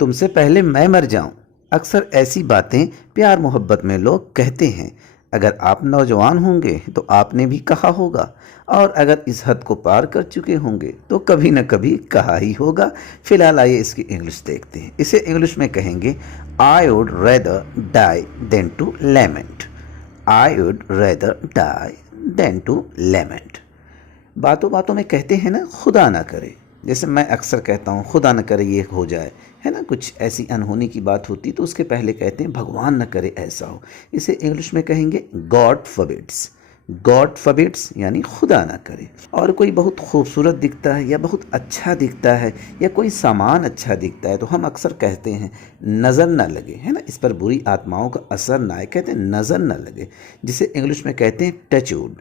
तुमसे पहले मैं मर जाऊं। अक्सर ऐसी बातें प्यार मोहब्बत में लोग कहते हैं। अगर आप नौजवान होंगे तो आपने भी कहा होगा, और अगर इस हद को पार कर चुके होंगे तो कभी न कभी कहा ही होगा। फिलहाल आइए इसकी इंग्लिश देखते हैं। इसे इंग्लिश में कहेंगे I would rather die than to lament. I would rather die than to lament. बातों बातों में कहते हैं ना, खुदा ना करे। जैसे मैं अक्सर कहता हूँ खुदा न करे ये हो जाए, है ना, कुछ ऐसी अनहोनी की बात होती तो उसके पहले कहते हैं भगवान न करे ऐसा हो। इसे इंग्लिश में कहेंगे गॉड फॉरबिड्स। गॉड फॉरबिड्स यानी खुदा ना करे। और कोई बहुत खूबसूरत दिखता है या बहुत अच्छा दिखता है या कोई सामान अच्छा दिखता है तो हम अक्सर कहते हैं नज़र ना लगे, है ना, इस पर बुरी आत्माओं का असर ना आए, कहते हैं नज़र ना लगे, जिसे इंग्लिश में कहते हैं टचवुड।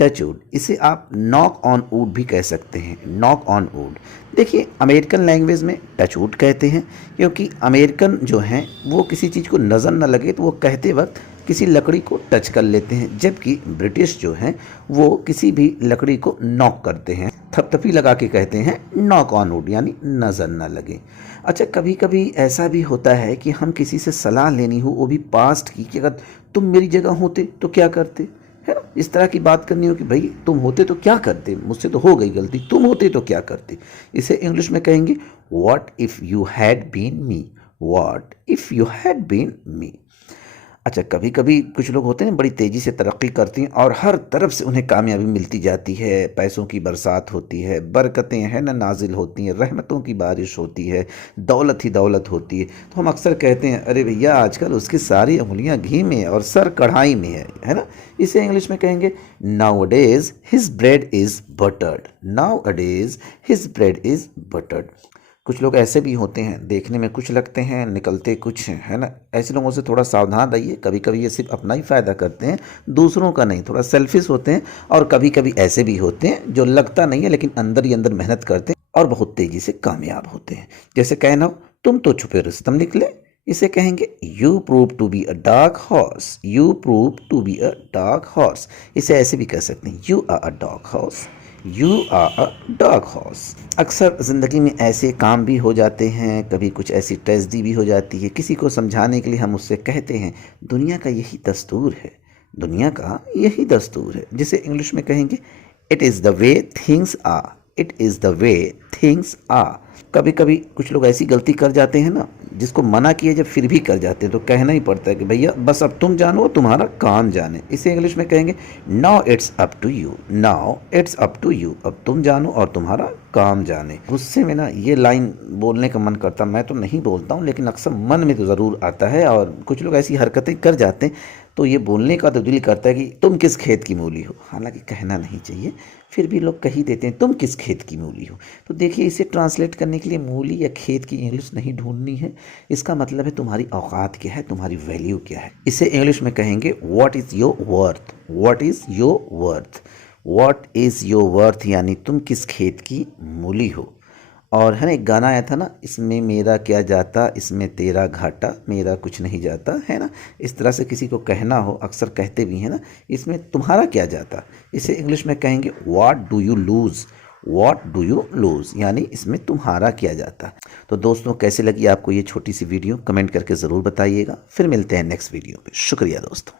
टचवुड, इसे आप नॉक ऑन वुड भी कह सकते हैं। नॉक ऑन वुड, देखिए अमेरिकन लैंग्वेज में टचवुड कहते हैं क्योंकि अमेरिकन जो हैं वो किसी चीज़ को नज़र न लगे तो वो कहते वक्त किसी लकड़ी को टच कर लेते हैं, जबकि ब्रिटिश जो हैं वो किसी भी लकड़ी को नॉक करते हैं, थपथपी लगा के कहते हैं नॉक ऑन वुड, यानी नज़र न लगे। अच्छा, कभी कभी ऐसा भी होता है कि हम किसी से सलाह लेनी हो, वो भी पास्ट की, कि अगर तुम मेरी जगह होते तो क्या करते, है ना, इस तरह की बात करनी हो कि भाई तुम होते तो क्या करते, मुझसे तो हो गई गलती, तुम होते तो क्या करते। इसे इंग्लिश में कहेंगे what if you had been me. What if you had been me. अच्छा, कभी कभी कुछ लोग होते हैं बड़ी तेज़ी से तरक्की करती हैं और हर तरफ से उन्हें कामयाबी मिलती जाती है, पैसों की बरसात होती है, बरकतें हैं ना नाजिल होती हैं, रहमतों की बारिश होती है, दौलत ही दौलत होती है। तो हम अक्सर कहते हैं अरे भैया आजकल उसकी सारी उंगलियां घी में और सर कढ़ाई में है ना। इसे इंग्लिश में कहेंगे नाउ अडेज हिज ब्रेड इज़ बटर्ड। नाउ अडेज हिज ब्रेड इज़ बटर्ड। कुछ लोग ऐसे भी होते हैं, देखने में कुछ लगते हैं निकलते कुछ हैं, है ना। ऐसे लोगों से थोड़ा सावधान रहिए। कभी कभी ये सिर्फ अपना ही फ़ायदा करते हैं, दूसरों का नहीं, थोड़ा सेल्फिश होते हैं। और कभी कभी ऐसे भी होते हैं जो लगता नहीं है लेकिन अंदर ही अंदर मेहनत करते हैं और बहुत तेज़ी से कामयाब होते हैं। जैसे कहना हो तुम तो छुपे रुस्तम निकले। इसे कहेंगे you prove to be a dark horse. You prove to be a dark horse. इसे ऐसे भी कह सकते हैं you are a dark horse. You are a dark horse. अक्सर ज़िंदगी में ऐसे काम भी हो जाते हैं, कभी कुछ ऐसी ट्रेजेडी भी हो जाती है, किसी को समझाने के लिए हम उससे कहते हैं दुनिया का यही दस्तूर है। दुनिया का यही दस्तूर है, जिसे इंग्लिश में कहेंगे it is the way things are. It is the way things are. कभी कभी कुछ लोग ऐसी गलती कर जाते हैं ना, जिसको मना किए जब फिर भी कर जाते हैं तो कहना ही पड़ता है कि भैया बस अब तुम जानो तुम्हारा काम जाने। इसे इंग्लिश में कहेंगे now it's up to you. Now it's up to you. अब तुम जानो और तुम्हारा काम जाने। गुस्से में ना ये लाइन बोलने का मन करता, मैं तो नहीं बोलता हूँ लेकिन अक्सर मन में तो ज़रूर आता है। और कुछ लोग ऐसी हरकतें कर जाते हैं तो ये बोलने का तो दिल करता है कि तुम किस खेत की मूली हो। हालांकि कहना नहीं चाहिए, फिर भी लोग कह ही देते हैं तुम किस खेत की मूली हो। तो देखिए, इसे ट्रांसलेट करने के लिए मूली या खेत की इंग्लिश नहीं ढूंढनी है। इसका मतलब है तुम्हारी औकात क्या है, तुम्हारी वैल्यू क्या है। इसे इंग्लिश में कहेंगे what is your worth. What is your worth. What is your worth यानी तुम किस खेत की मूली हो। और है ना, एक गाना आया था ना, इसमें मेरा क्या जाता इसमें तेरा घाटा, मेरा कुछ नहीं जाता, है ना। इस तरह से किसी को कहना हो, अक्सर कहते भी हैं ना, इसमें तुम्हारा क्या जाता। इसे इंग्लिश में कहेंगे what do you lose. What do you lose यानी इसमें तुम्हारा क्या जाता। तो दोस्तों, कैसे लगी आपको ये छोटी सी वीडियो, कमेंट करके ज़रूर बताइएगा। फिर मिलते हैं नेक्स्ट वीडियो पे। शुक्रिया दोस्तों।